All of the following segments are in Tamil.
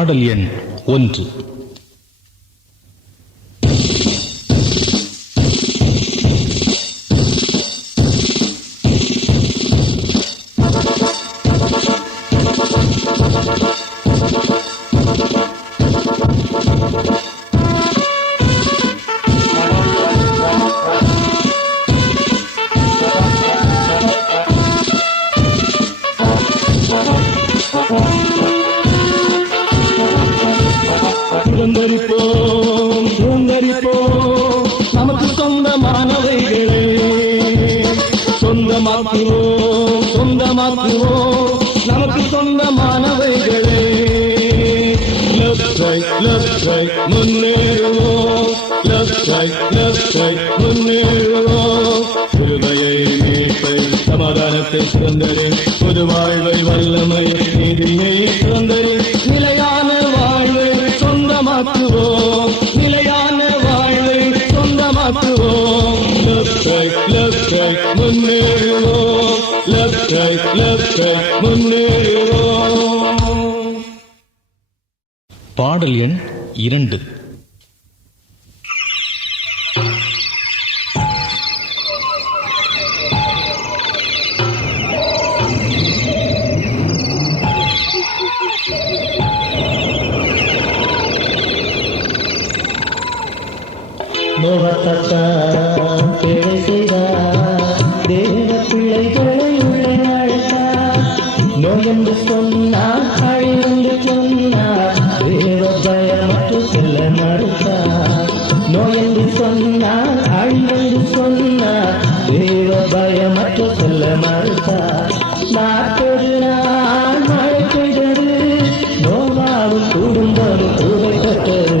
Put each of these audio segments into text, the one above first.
பாடல் எண் 1. சுதந்தரிப்போம் சுதந்தரிப்போம் நமக்கு சொந்தமானவைகளே சொந்தமாக்குவோம் சொந்தமாக்குவோம் நமக்கு சொந்தமானவைகளே லெஃப்ட் ரைட் முன்னேறுவோம் லெஃப்ட் ரைட் முன்னேறுவோம் கிருபையை மீட்பை சமாதானத்தை சுதந்தரே பொது வாழ்வை வல்லமை நீதியை சுதந்தரே நிலையான வாழ்வை சொந்தமாக்குவோம் நிலையான வாழ்வை சொந்தமாக்குவோம் லெஃப்ட் ரைட் முன்னேறுவோம் லெஃப்ட் ரைட் முன்னேறுவோம். பாடல் எண் 2. நோகத்தான் பேரை செய்தார் தேவ பிள்ளைகளை உள்ளே அழைத்தார் நோயென்று சொன்னார் அழிந்து சொன்னார் தேவ பயமற்று செல்ல மறுத்தார் நோயென்று சொன்னார் அழிந்து சொன்னார் தேவ பயமற்று செல்ல மறுத்தார் 40 நாள் மழை பெய்தது நோவாவும் குடும்பமும் துவைக்கப்பட்டது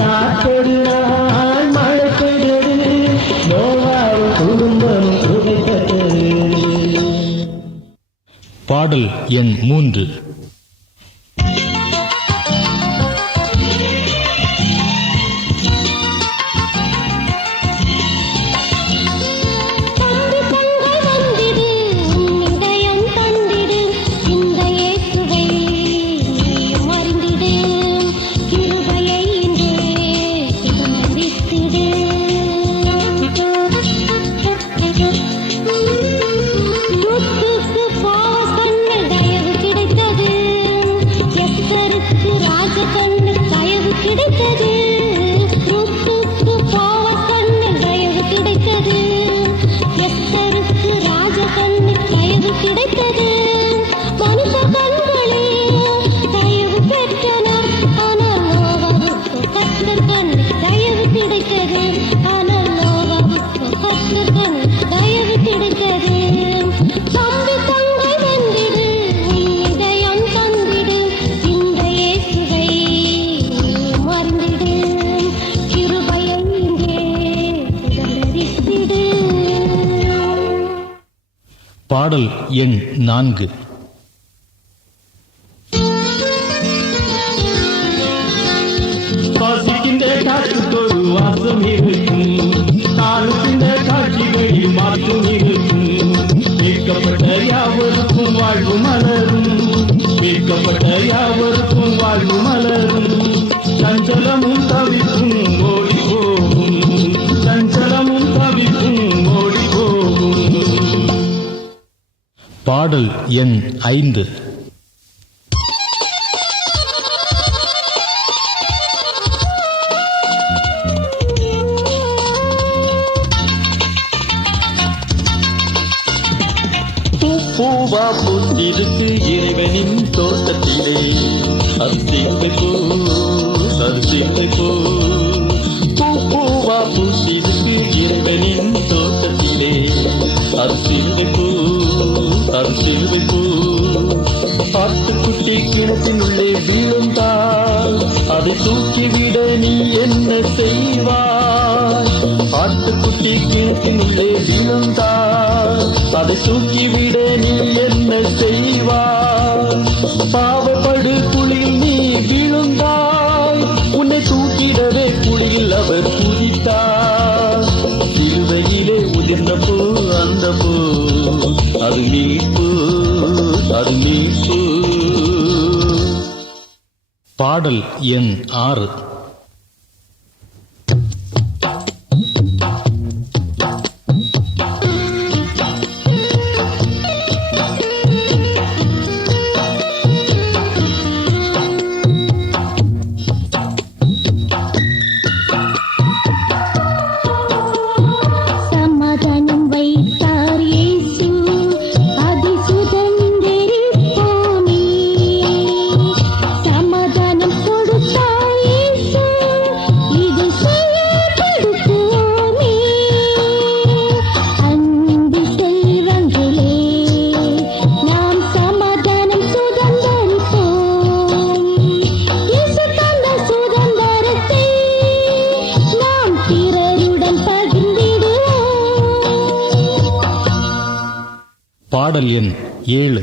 40 நாள் மழை பெய்தது நோவாவும் குடும்பமும் துவைக்கப்பட்டது. பாடல் எண் 3. பாடல் எண் 4. வாசிக்கின்ற காற்றுக்கு ஒரு வாசம் இருக்கும் காணுகின்ற காட்சிகளில் மாற்றம் இருக்கும் மீட்கப்பட்ட யாவருக்கும் வாழ்வு மலரும் மீட்கப்பட்ட யாவருக்கும் வாழ்வு மலரும் சஞ்சலமும் தவிக்கும் ஓடி போகும் சஞ்சலமும் தவிக்கும் ஓடி போகும். பாடல் எண் 5. பூவா பூத்திருக்கு இறைவனின் தோட்டத்திலே அத்திப்பை போ அத்திப்பை போ பூவா பூத்திருக்கு இறைவனின் தோட்டத்திலே அத்திப்பை போ அத்திப்பை போ ஆட்டுக்குட்டி கிணத்தினுள்ளே விழுந்தால் அதை தூக்கிவிட நீ என்ன செய்வாய் ஆட்டுக்குட்டி கிணத்தினுள்ளே விழுந்தால் அதை தூக்கிவிட நீ என்ன செய்வாய் பாவப்படு குழியில் நீ விழுந்தாய் உன்னை தூக்கிடவே குழியில் அவர் குதித்தார் சிலுவையிலே உதிர்ந்த போ அந்த போ அது மீட்பு அது மீட்பு. பாடல் எண் 6. சமாதானம் வைத்தார் இயேசு அதி சுதந்திரிப்போமே. சமாதானம் கொடுத்தார் இயேசு இது செயல்படுத்துவோமே. அன்பு செல்வங்களே நாம் சமாதானம் சுதந்தரிப்போம். இயேசு தந்த சுதந்திரத்தை நாம் பிறருடன் பகிர்ந்திடுவோம். பாடல் எண் 7.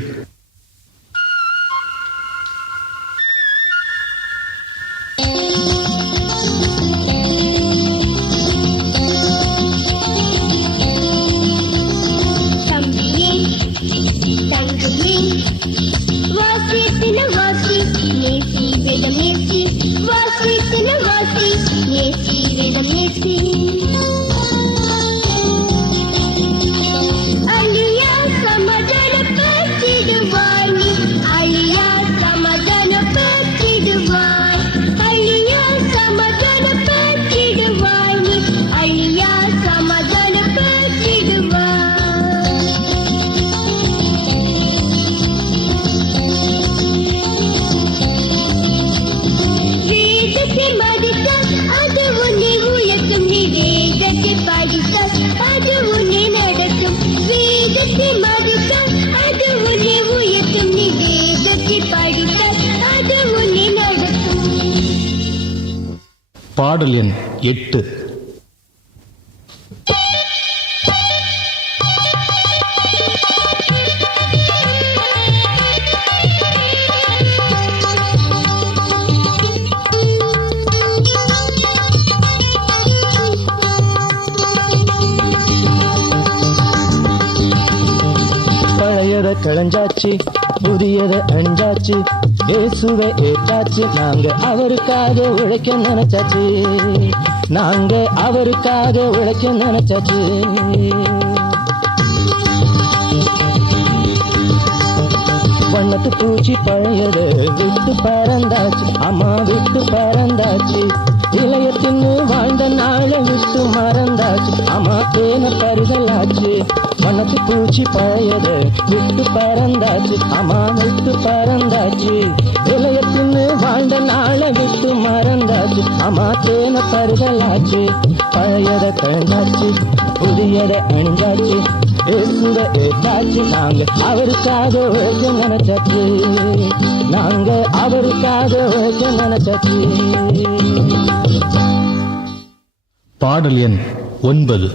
தம்பியே தங்கமே வாசித்தின வாசி நேசி வேதம் நேசி வாசித்தின வாசி நேசி வேதம் நேசி. அழியா சமாதானப்படுத்திடுவாய் நீ அழியா சமாதானப்படுத்திடுவாய். அழியா சமாதானப்படுத்திடுவாய் நீ அழியா சமாதானப்படுத்திடுவாய். வேதத்தை மதித்தால் அது உன்னை உயர்த்தும். நீ வேதத்தை படித்தால் அது உன்னை நடத்தும். வேதத்தை மதித்தால் அது உன்னை உயர்த்தும். நீ வேதத்தை படித்தால் அது உன்னை நடத்தும். பாடல் எண் 8. பழையத களைஞ்சாச்சு, புதியத அணிஞ்சாச்சு, இயேசுவை ஏற்றாச்சு. நாங்க அவருக்காக உழைக்க நினைச்சாச்சு, நாங்க அவருக்காக உழைக்க நினைச்சாச்சு. வண்ணத்து பூச்சி பழையது விட்டு பறந்தாச்சு, அம்மா விட்டு பறந்தாச்சு. இளையத்தின்னு வாழ்ந்த நாளை விட்டு மறந்தாச்சு, அம்மா தேன பரிதலாச்சு. வண்ணத்து பூச்சி பழையது விட்டு பறந்தாச்சு, அம்மா விட்டு பறந்தாச்சு. இளையத்தின்னு வாழ்ந்த நாளை விட்டு மறந்தாச்சு, அம்மா தேன பரிதலாச்சு. பழையத கண்டாச்சு, புதியத அணிஞ்சாச்சு, இயேசுவை ஏற்றாச்சு. நாங்க அவருக்காக உழைக்க நினைச்சாச்சு, நாங்க அவருக்காக உழைக்க நினைச்சாச்சு. பாடல் எண் 9.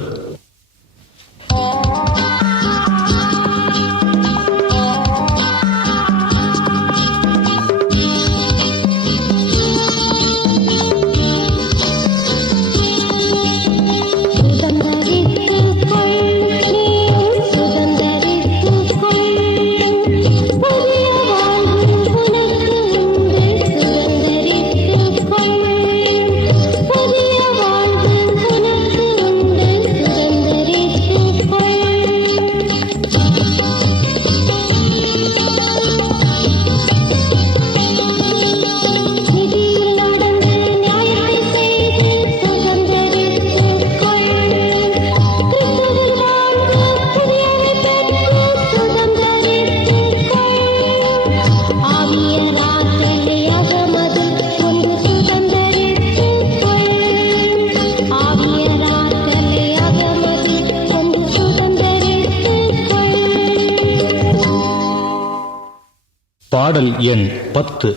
பாடல் எண் 10.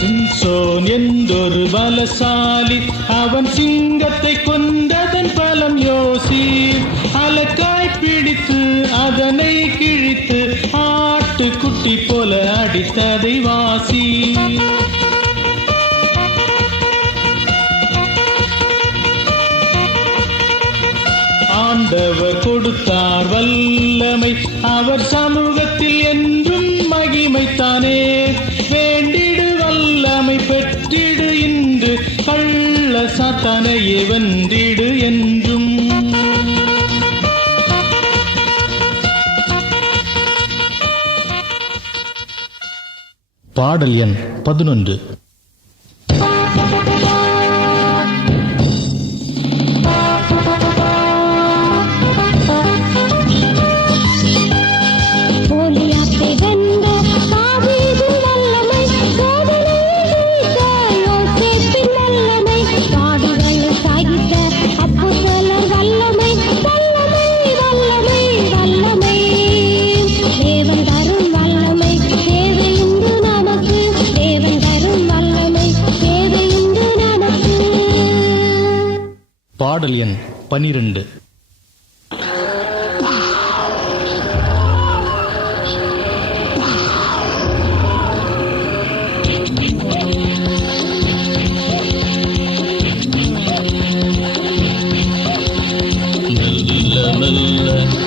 சிம்சோன் என்றொரு பலசாலி, அவன் சிங்கத்தை கொண்டதன் பலம் யோசி. அலக்காய் பிடித்து அதனை கிழித்து ஆட்டுக்குட்டி படித்ததை வாசி. ஆண்டவர் கொடுத்தார் வல்லமை, அவர் சமூகத்தில் என்றும் மகிமைத்தானே. வேண்டிடு வல்லமை பெற்றிடு இன்று, கள்ள சாத்தானையே வென்றிடு என்றும். பாடல் எண் 11. பாடல் எண் 12.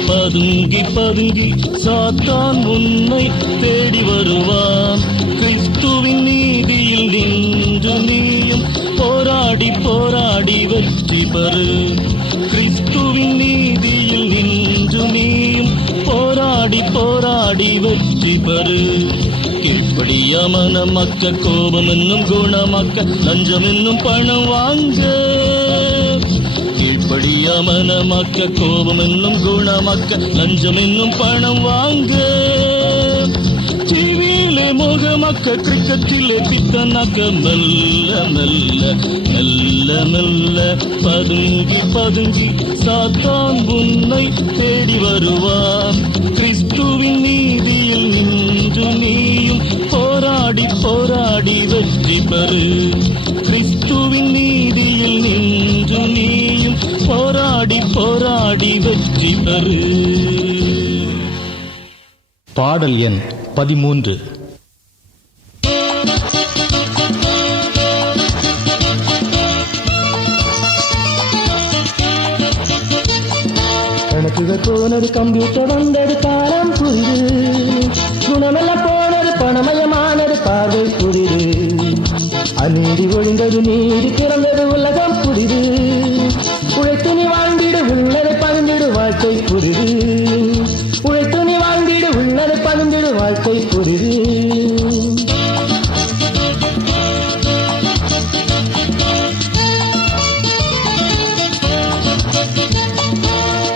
பதுங்கி பதுங்கி சாத்தான் உன்னை தேடி வருவான். கிறிஸ்துவின் நீதியில் நின்று நீயும் போராடி போராடி வெற்றி பெறு. கிறிஸ்துவின் நீதியில் நின்று நீயும் போராடி போராடி வெற்றி பெறு. கீழ்ப்படிய மனமக்க கோபம் என்னும் குணமக்க லஞ்சம் என்னும் பணம் வாங்க. கீழ்ப்படிய மனமக்க கோபம் என்னும் குணமக்க லஞ்சம் என்னும் பணம் வாங்க. டிவியிலே முகமக்க கிரிக்கெட்டிலே பித்தனக்க மெல்ல மெல்ல மெல்ல மெல்ல பதுங்கி பதுங்கி சாத்தான் உன்னை தேடி வருவான். கிறிஸ்துவின் நீதியில் நின்று நீயும் போராடி போராடி வெற்றி பெறு. கிறிஸ்துவின் நீதியில் நின்று நீயும் போராடி போராடி வெற்றி பெறு. பாடல் எண் 13. கணக்குக போனது கம்ப்யூட்டர் வந்தது காலம் புரிது. குணமெல்லாம் போனது பணமயமானது பார்வை புரிது. அநீதி ஒழிந்தது நீதி பிறந்தது உலகம் புரிது. உழைத்து நீ வாழ்ந்திடு உள்ளதை பகிர்ந்திடு வாழ்க்கை புரிது. உழைத்து நீ வாழ்ந்திடு உள்ளதை பகிர்ந்திடு வாழ்க்கை புரிது.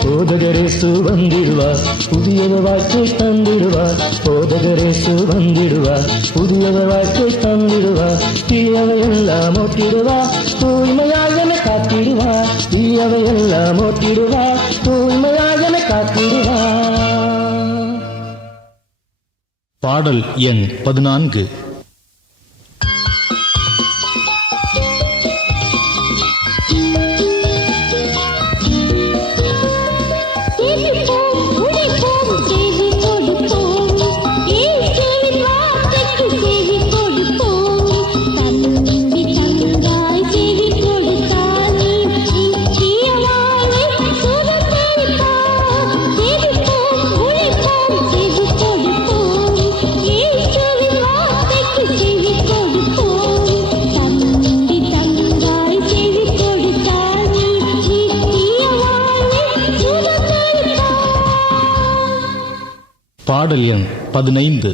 போதகரேசு வந்திடுவார், புதிய வாழ்க்கை தந்திடுவார். போதகரேசு வந்திடுவார், புதிய வாழ்க்கை தந்திடுவார். தீயவை எல்லாம் ஓட்டிடுவார், தூய்மையாக காத்திடுவார். தீயவை எல்லாம் ஓட்டிடுவார், தூய்மையாக காத்திடுவார். பாடல் எண் 14. பாடல் எண் 15.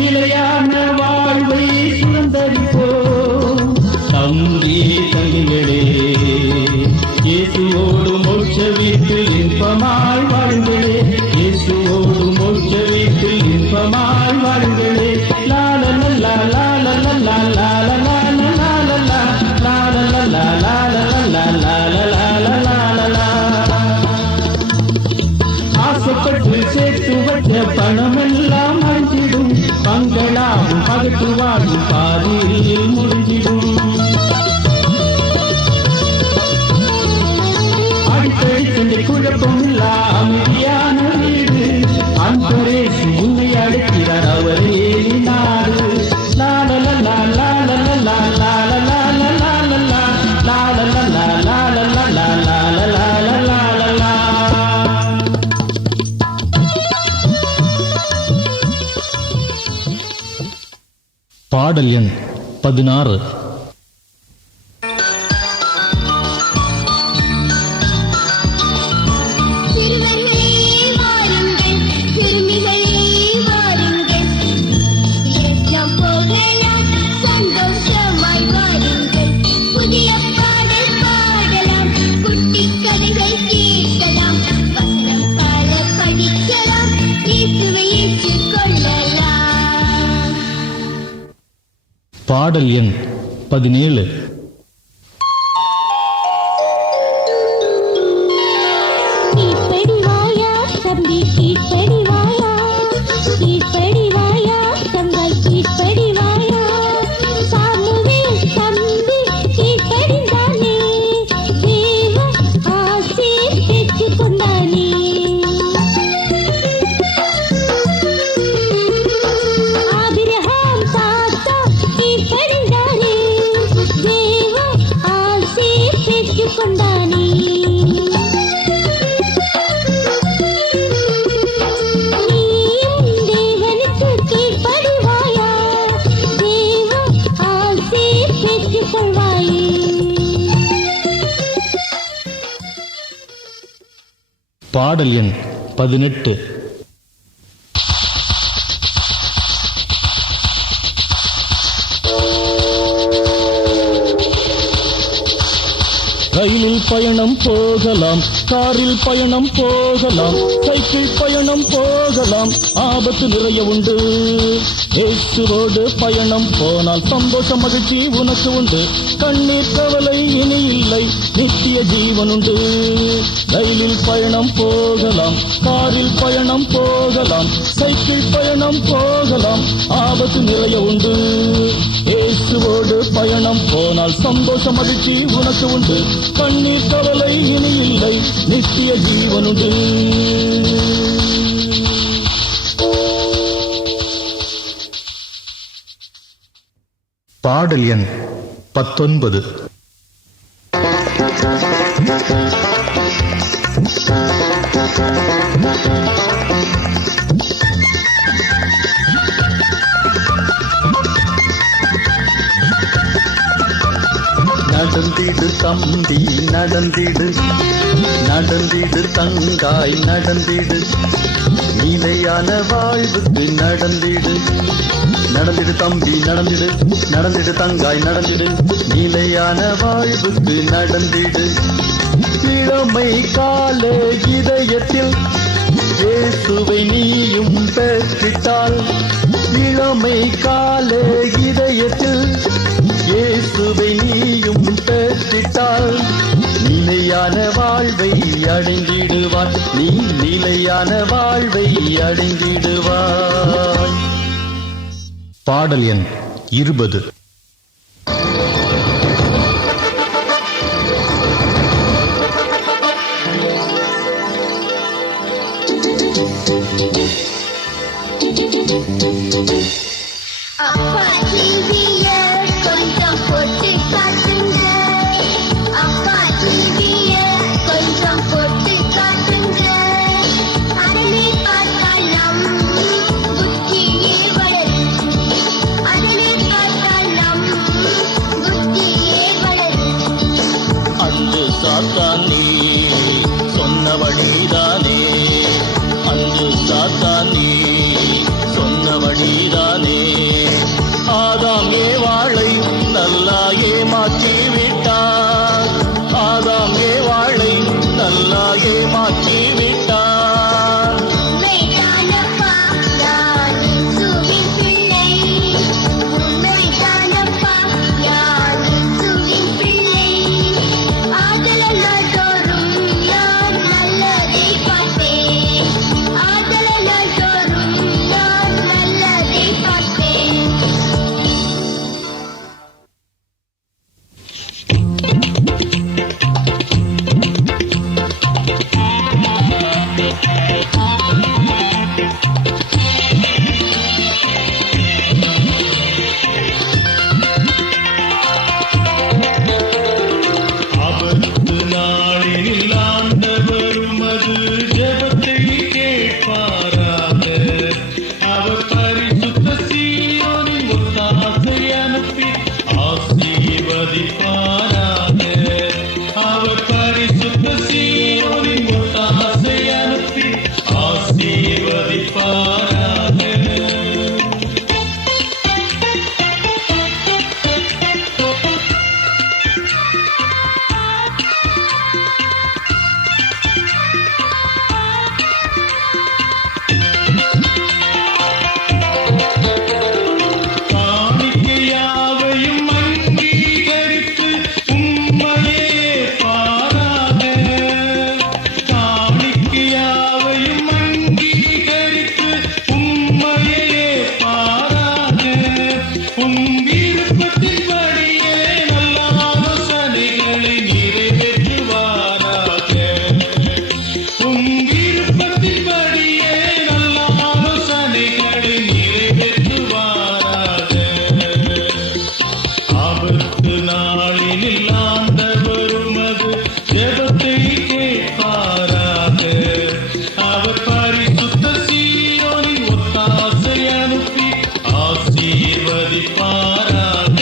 நிலையான வாழ்வை சுதந்தரிப்போம் தம்பி தங்களே. இயேசுவோடு மோட்ச வீட்டில் இன்பமாய் வாழுங்களே. இயேசுவோடு மோட்ச வீட்டில் இன்பமாய் வாழுங்களே. லாலலல்லா லாலலல்லா லாலலா ஆசைப்பட்டு சேர்த்து வச்ச பணமெல்லாம் அழிஞ்சிடும். பங்களாவும் பகட்டு வாழும் பாதியில் முடிஞ்சிடும். குழப்பமில்லா அமைதியான வீடு அன்பரேசு உன்னை அழைக்கிறார் அவர் ஏழி நாடு லாலலா லாலலா லாலலா லாலலா லாலலா லாலலா லாலலா. பாடல் எண் 16. சிறுவர்களே வாருங்கள், சிறுமிகளே வாருங்கள், இரக்கம் போகலாம், சந்தோஷமாய் வாருங்கள். புதிய பாடல் பாடலாம், குட்டி கதைகள் கேட்கலாம், வசனம் பல படிக்கலாம், இயேசுவை ஏற்றுக்கொள்ளலாம். பாடல் எண் 17. கீழ்ப்படி வாயா தம்பி, கீழ்ப்படி வாயா, கீழ்ப்படி வாயா தங்காய், கீழ்ப்படி வாயா. சாமுவேல் தம்பி கீழ்ப்படிந்தானே, தேவ ஆசீர் பெற்றுக் கொண்டானே. ஆபிரகாம் தாத்தா கீழ்ப்படிந்தானே, தேவ ஆசீர் பெற்றுக் கொண்டானே. நீயும் தேவனுக்கு கீழ்ப்படிவாயா, தேவ ஆசீர் பெற்றுக் கொள்வாயே. பாடல் எண் 18. ரயிலில் பயணம் போகலாம், காரில் பயணம் போகலாம், சைக்கிள் பயணம் போகலாம், ஆபத்து நிறைய உண்டு. இயேசுவோடு பயணம் போனால் சந்தோஷம் மகிழ்ச்சி உனக்கு உண்டு. கண்ணீர் கவலை இனி இல்லை, நித்திய ஜீவன் உண்டு. ரயிலில் பயணம் போகலாம், காரில் பயணம் போகலாம், சைக்கிள் பயணம் போகலாம், ஆபத்து நிறைய உண்டு. இயேசுவோடு பயணம் போனால் சந்தோஷம் மகிழ்ச்சி உனக்கு உண்டு. கண்ணீர் கவலை இனி இல்லை, நித்திய ஜீவனுண்டு. பாடல் எண் 19. நடந்திடு தம்பி நடந்திடு, நடந்திடு தங்காய் நடந்திடு, நிலையான வாழ்வுக்கு நடந்திடு. நடந்திடு தம்பி நடந்திடு, நடந்திடு தங்காய் நடந்திடு, நிலையான வாழ்வுக்கு நடந்திடு. இளமை கால இதயத்தில் இயேசுவை நீயும் பெற்றிட்டால், இளமை கால இதயத்தில் இயேசுவை நீயும் பெற்றிட்டால், நிலையான வாழ்வை அடைந்திடுவாய், நீ நிலையான வாழ்வை அடைந்திடுவாய். பாடல் எண் 20. அப்பா டிவிய கொஞ்சம் போட்டு காட்டுங்க, அப்பா டிவிய கொஞ்சம் போட்டு காட்டுங்க. அதனை பார்த்தால் நம் புத்தியே வளரும், அதனை பார்த்தால் நம் புத்தியே வளரும். அன்று சாத்தானே சொன்னபடிதானே, அன்று சாத்தானே சொன்னபடிதானே, ஆதாம் ஆபத்து நாளில் ஆண்டவரும் அது ஜெபத்தை கேட்பாராக. அவர் பரிசுத்த சீயோனின் ஒத்தாசை அனுப்பி ஆசீர்வதிப்பாராக. அவர் பரிசுத்த சீயோனின் ஒத்தாசை அனுப்பி ஆசீர்வதிப்பாராக. காணிக்கையாவையும் அங்கீகரித்து உம்மையே பாராத. காணிக்கையாவையும் அங்கீகரித்து உம்மையே பாராத. உம் விருப்பத்தின்படியே நல்ல ஆலோசனைகளை நிறைவேற்றுவாராக. உம் விருப்பத்தின்படியே நல்ல ஆலோசனைகளை நிறைவேற்றுவாராக. ஆபத்து நாளில் ஆண்டவரும் அது ஜெபத்தை கேட்பாராக. அவர் பரிசுத்த சீயோனின் ஒத்தாசை அனுப்பி ஆசீர்வதிப்பாராக.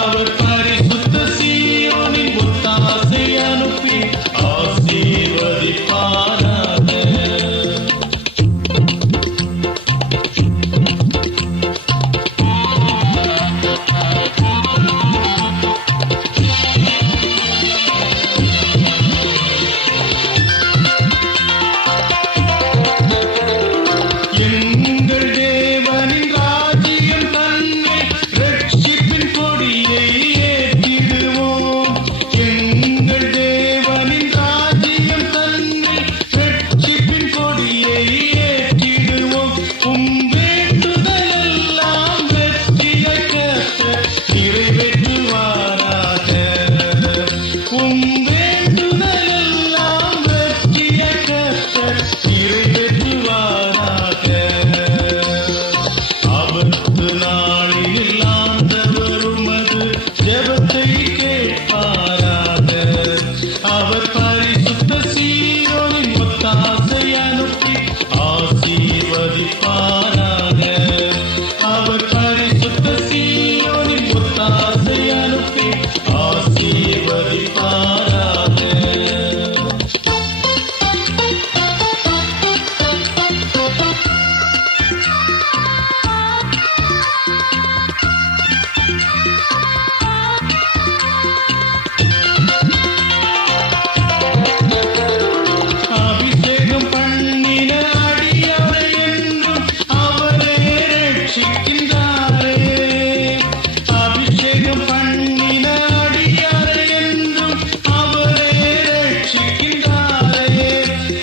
அவர் பரிசுத்த சீயோனின் ஒத்தாசை அனுப்பி ஆசீர்வதிப்பாராக. எங்கள் தேவனின் ராஜ்யம் தன்னை ரட்சிப்பின் கொடியை ஏற்றிடுவோம். எங்கள் தேவனின் ராஜ்யம் தன்னை ரட்சிப்பின் கொடியை ஏற்றிடுவோம். உம் வேண்டுதலெல்லாம் வெற்றியை கர்த்தர் நிறைவேற்றுவாராக. உம் வேண்டுதலெல்லாம் வெற்றியை கர்த்தர் நிறைவேற்றுவாராக. ஆபத்து நாளில் ஆண்டவரும் அது ஜெபத்தை கேட்பாராக. அவர் பரிசுத்த சீயோனின் ஒத்தாசை அனுப்பி ஆசீர்வதிப்பாராக. அவர் பரிசுத்த சீயோனின் ஒத்தாசை அனுப்பி ஆசீர்வதிப்பாராக. அபிஷேகம் பண்ணின அடியாரை என்றும் அவரே ரட்சிக்கின்றாரே. அபிஷேகம் பண்ணின அடியாரை என்றும் அவரே ரட்சிக்கின்றாரே.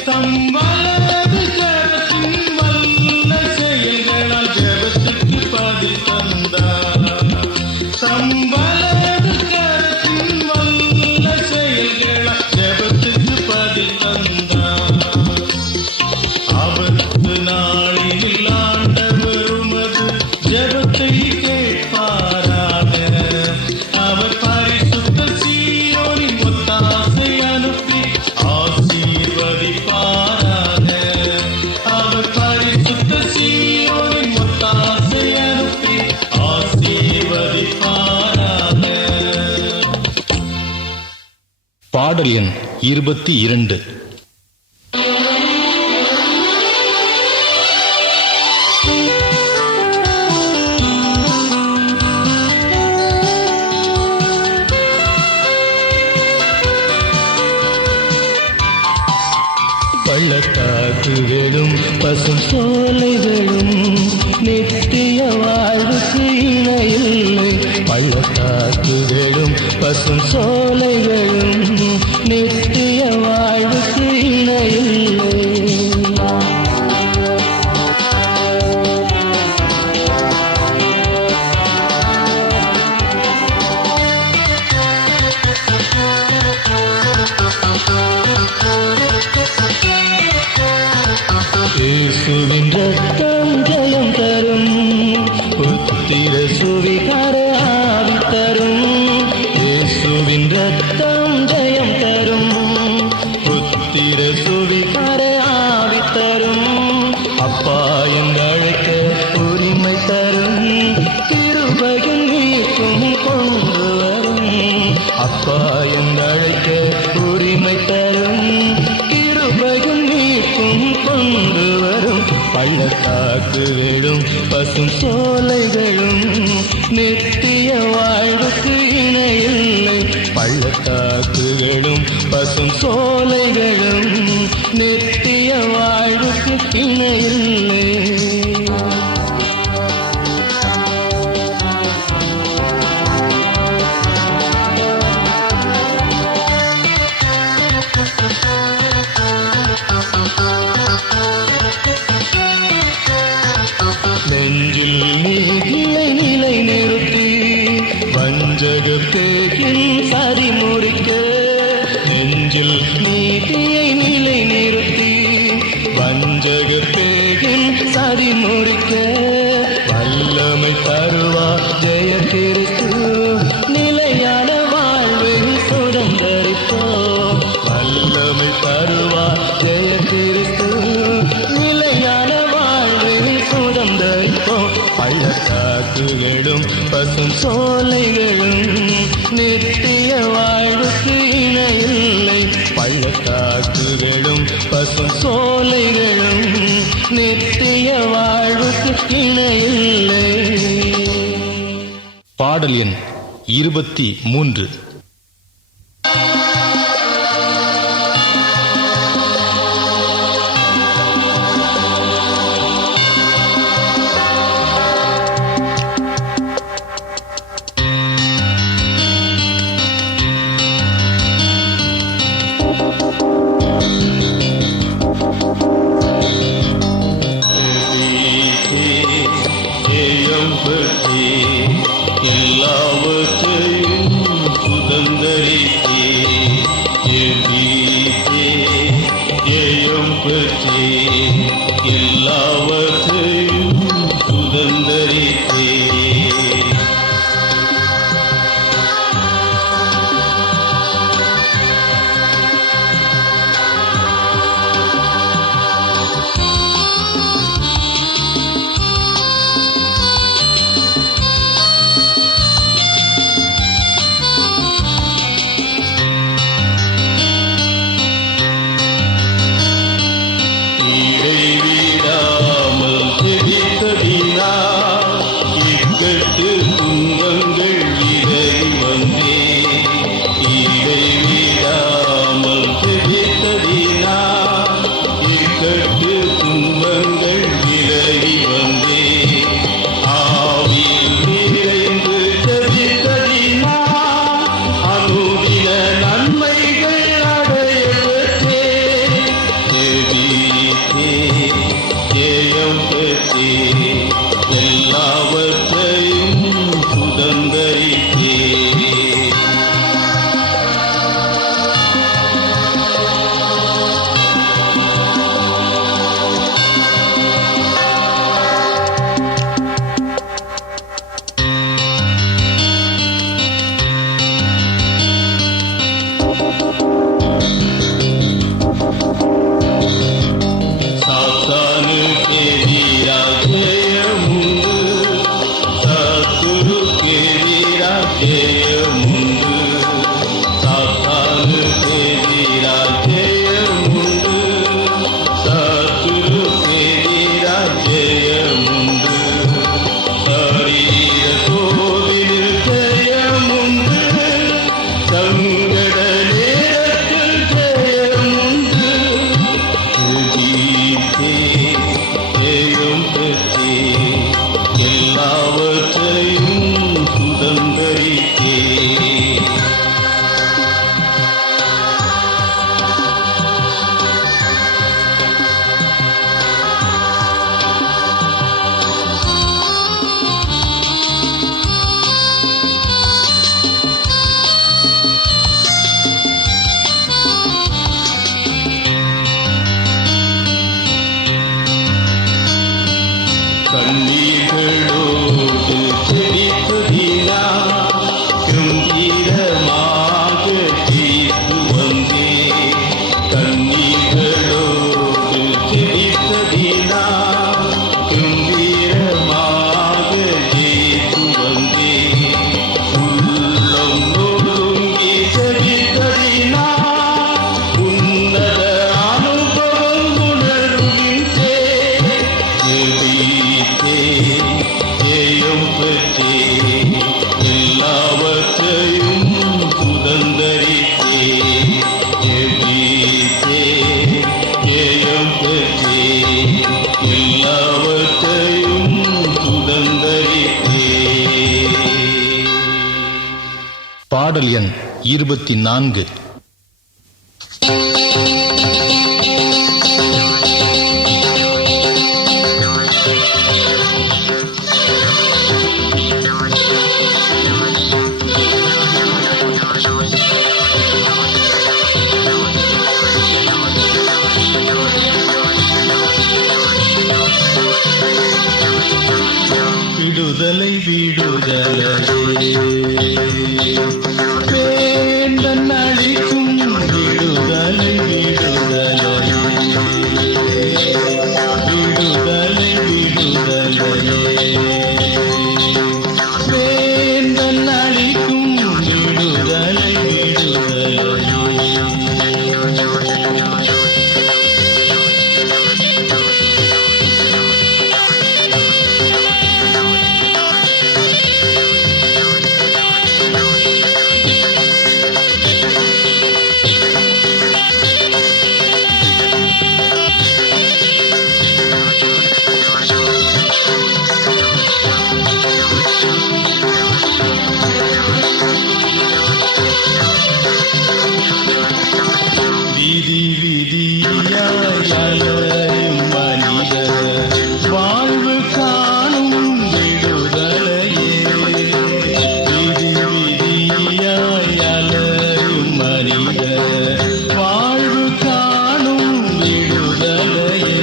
தம் வலது கரத்தின் வல்ல செயல்களால் ஜெபத்துக்கு பதில் தந்தார். தம் வலது கரத்தின் வல்ல செயல்களால் ஜெபத்துக்கு பதில் தந்தார். ஆபத்து நாளில் ஆண்டவரும் அது ஜெபத்தை கேட்பாராக. அவர் பரிசுத்த சீயோனின் ஒத்தாசை அனுப்பி ஆசீர்வதிப்பாராக. அவர் பரிசுத்த சீயோனின் ஒத்தாசை அனுப்பி ஆசீர்வதிப்பாராக. பாடல் எண் 22. பள்ளத்தாக்குகளும் பசும் சோலைகளும் நித்திய வாழ்வுக்கு இணையில்லை. பள்ளத்தாக்குகளும் பசும் சோலைகளும் நித்திய வாழ்வுக்கு இணையில்லை. இயேசுவின் ரத்தம் ஜெயம் தரும் புத்திர சுவிகார ஆவி தரும் இயேசுவின் ரத்தம் ஜெயம் தரும் புத்திர சுவிகார ஆவி தரும் அப்பா எங்கழைக்க உரிமை தரும் கிருபையும் நீக்கும் கொண்டு வரும் அப்பா எங்கழைக்க உரிமை தரும் கிருபையும் நீக்கும் கொண்டு வரும் பள்ளத்தாக்குகளும் பசும் சோலைகளும் நித்திய வாழ்வுக்கு இணையில்லை பள்ளத்தாக்குகளும் பசும் சோலைகளும் நித்திய வாழ்வுக்கு இணையில்லை நெஞ்சில் நீதியை நிலை நிறுத்தி வஞ்சக பேகின் சரி முறிக்க நெஞ்சில் நீதியை நிலை நிறுத்தி வஞ்சக பேகின் சரி முறிக்க வல்லமை தருவா ஜெய கிறிஸ்து நிலையான வாழ்வை சுதந்தரிப்போ வல்லமை தருவா ஜெய கிறிஸ்து நிலையான வாழ்வை சுதந்தரிப்போம் பள்ளத்தாக்குகளும் பசும் சோலைகளும் நித்திய வாழ்வுக்கு இணையில்லை பள்ளத்தாக்குகளும் பசும் சோலைகளும் நித்திய வாழ்வுக்கு இணையில்லை. பாடல் எண் 23. ஜெயம் பெற்றே எல்லாவற்றையும் சுதந்தரித்தே ஜெயம் பெற்றே எல்லாவற்றையும் சுதந்தரித்தே பாடல் எண் 24. விடுதலை விடுதலையே வேந்தன் அளிக்கும் விடுதலை விடுதலையே விடுதலை விடுதலையே வேந்தன் அளிக்கும் விடுதலை விடுதலையே. விதி விதியாய் அலையும் மனிதர் வாழ்வு காணும் விடுதலையே. விதி விதியாய் அலையும் மனிதர் வாழ்வு காணும் விடுதலையே.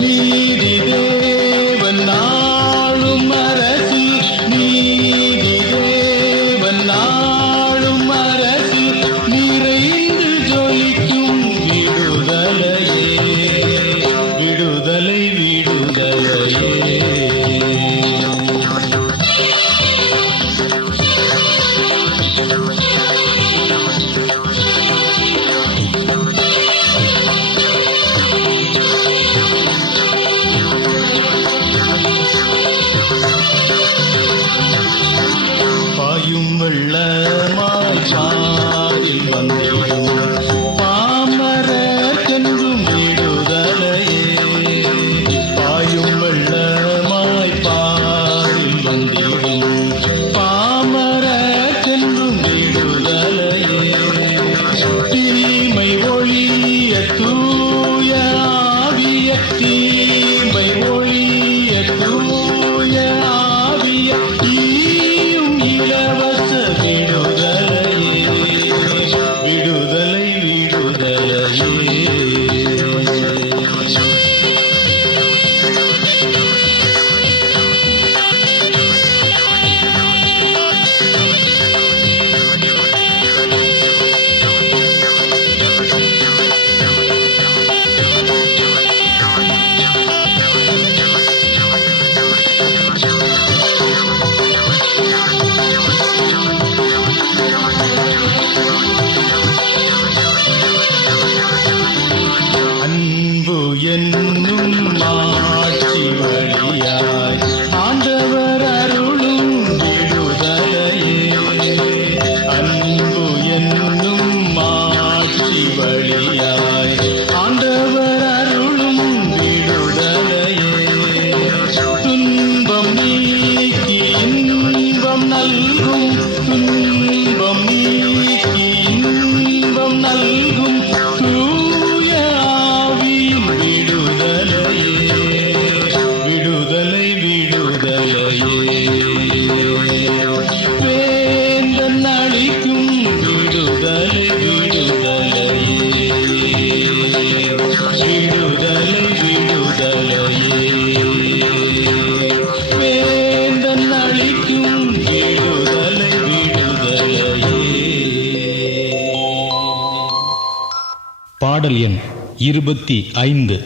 நீதி தேவன் நாளும் அரசு, நீதி தேவன் நாளும் அரசு நிறைந்து ஜொலிக்கும் விடுதலையே. விடுதலை விடுதலையே. பாயும் வெள்ளமாய் பாரில் வந்திடும் பாமரர்க்கென்றும் விடுதலையே. பாயும் வெள்ளமாய் பாரில் வந்திடும் பாமரர்க்கென்றும் விடுதலையே. தீமை ஒழிய தூய ஆவிய, தீமை ஒழிய தூய ஆவிய ஈயும் இலவச விடுதலையே. விடுதலை விடுதலையே. அன்பு என்னும் மாட்சி வழியாய் ஆண்டவர் அருளும் விடுதலையே. அன்பு என்னும் மாட்சி வழியாய் ஆண்டவர் அருளும் விடுதலையே. துன்பம் நீக்கி இன்பம் நல்கும், துன்பம் நீக்கி இன்பம் நல்கும் தூய ஆவியின் விடுதலையே. விடுதலை விடுதலையே. வேந்தன் அளிக்கும் விடுதலை விடுதலையே. விடுதலை விடுதலையே. வேந்தன் அளிக்கும் விடுதலை விடுதலையே. பாடல் எண் 25.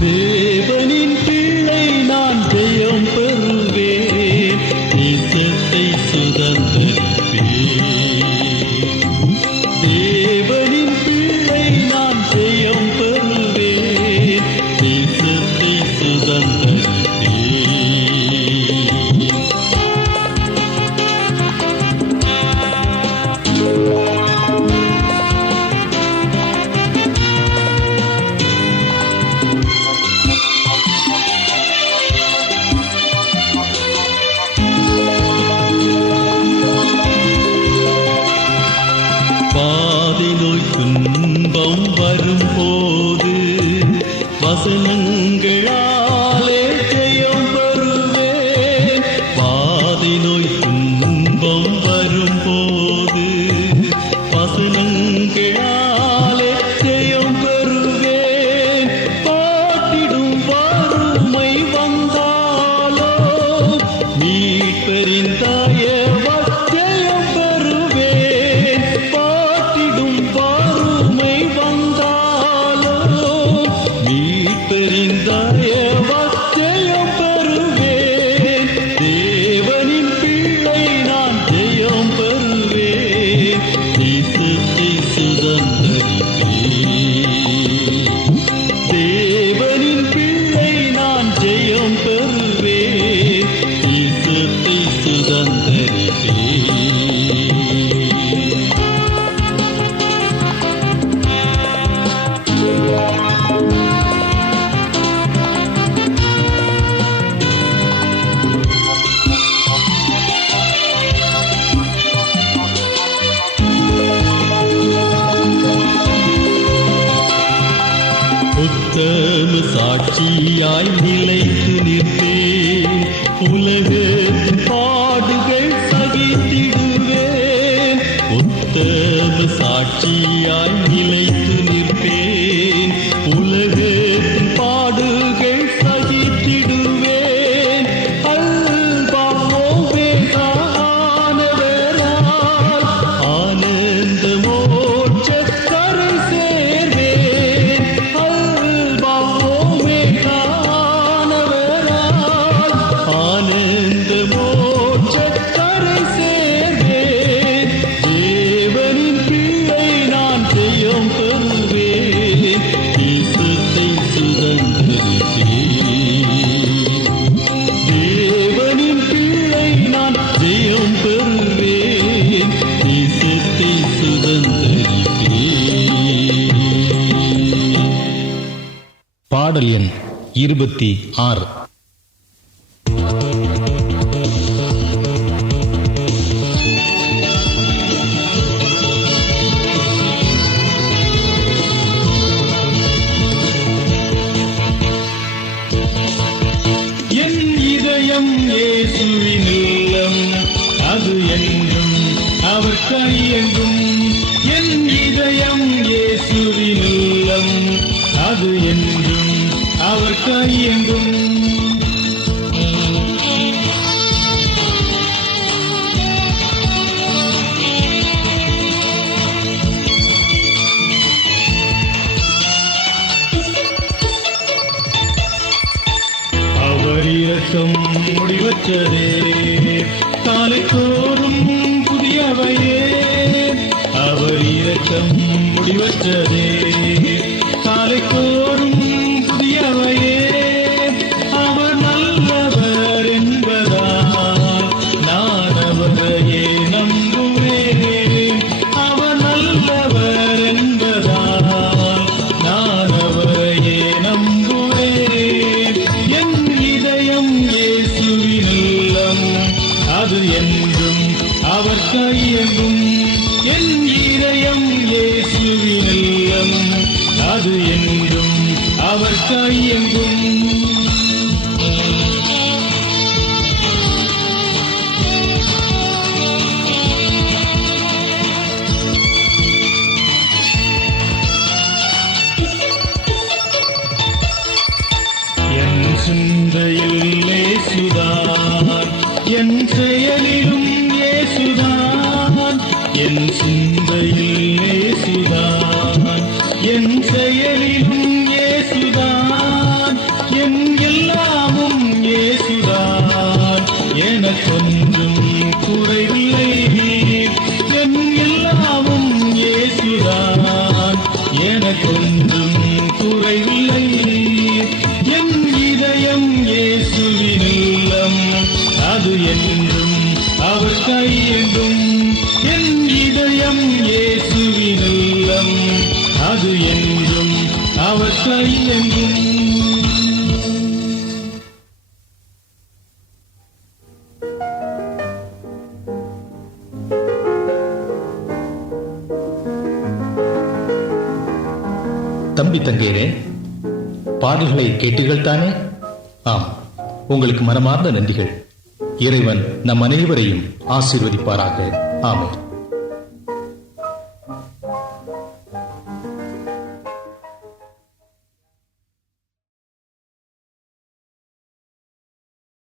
தேவனின் பிள்ளை நான் ஜெயம் பெறுவேன், தேசத்தை சுதந்தரிப்பேன். பாதி நோய் துன்பம் வரும்போது வசனங்களாலே ஜெயம் பெறுவேன். பாதி நோய் துன்பம் வரும்போது வசனங்களாலே ஜெயம் பெறுவேன். பாட்டிடும் வறுமை வந்தாலோ மீட்பரின் தயவால் ஜெயம் பெறுவேன். பாட்டிடும் வறுமை வந்தாலோ மீட்பரின் தயவால் ஜெயம் பெறுவேன். தேவனின் பிள்ளை நான் ஜெயம் பெறுவேன். தேசத்தை சுதந்தரிப்பேன். தேவனின் பிள்ளை நான் ஜெயம் பெறுவேன். தேசத்தை சுதந்தரிப்பேன். உத்தம சாட்சியாய் நிலைத்து நிற்பேன். உலகத்தின் பாடுகள் சகித்திடுவேன். உத்தம சாட்சியாய் நிலைத்து நிற்பேன். உலகத்தின் பாடுகள் சகித்திடுவேன். அல்பா ஓமெகா ஆனவரால் ஆனந்த மோட்ச கரை சேர்வேன். அல்பா ஓமெகா ஆனவரால் ஆனந்த மோட்ச கரை சேர்வேன். தேவனின் பிள்ளை நான் ஜெயம் பெறுவேன். தேசத்தை சுதந்தரிப்பேன். தேவனின் பிள்ளை நான் ஜெயம் பெறுவேன். தேசத்தை சுதந்தரிப்பேன். பாடல் எண் 26. என் இதயம் இயேசுவின் இல்லம், அது என்றும் அவர் கையெங்கும். என் இதயம் இயேசுவின் இல்லம், அது என்றும் அவர் கையெங்கும். அவர் இரக்கம் முடிவற்றதே, காலை தோறும் புதியவையே. அவர் இரக்கம் முடிவற்றதே, காலை தோறும் புதியவையே. அவர் நல்லவர் என்பதால் நான் அவரையே நம்புவேன். அவர் நல்லவர் என்பதால் நான் அவரையே நம்புவேன். என் இதயம் இயேசுவின் இல்லம், அது என்றும் அவர் கையெங்கும். என் இதயம் இயேசுவின் இல்லம், அது என்றும் அவர் கையெங்கும். என் சிந்தையில் இயேசுதான், என் செயலிலும் இயேசுதான். என் சிந்தையில் இயேசுதான், என் செயலிலும் இயேசுதான். என் எல்லாமும் இயேசுதான், எனக்கொன்றும் குறைவில்லை. என் எல்லாமும் இயேசுதான், எனக்கொன்றும் குறைவில்லை. என் இதயம் இயேசுவின் இல்லம், அது என்றும் அவர் கையெங்கும். என் இதயம் இயேசுவின் இல்லம், அது என்றும் அவர் கையெங்கும். தம்பி தங்கையரே, பாடல்களை கேட்டீர்கள் தானே? ஆம், உங்களுக்கு மனமார்ந்த நன்றிகள். இறைவன் நம் அனைவரையும் ஆசீர்வதிப்பாராக. ஆமென்.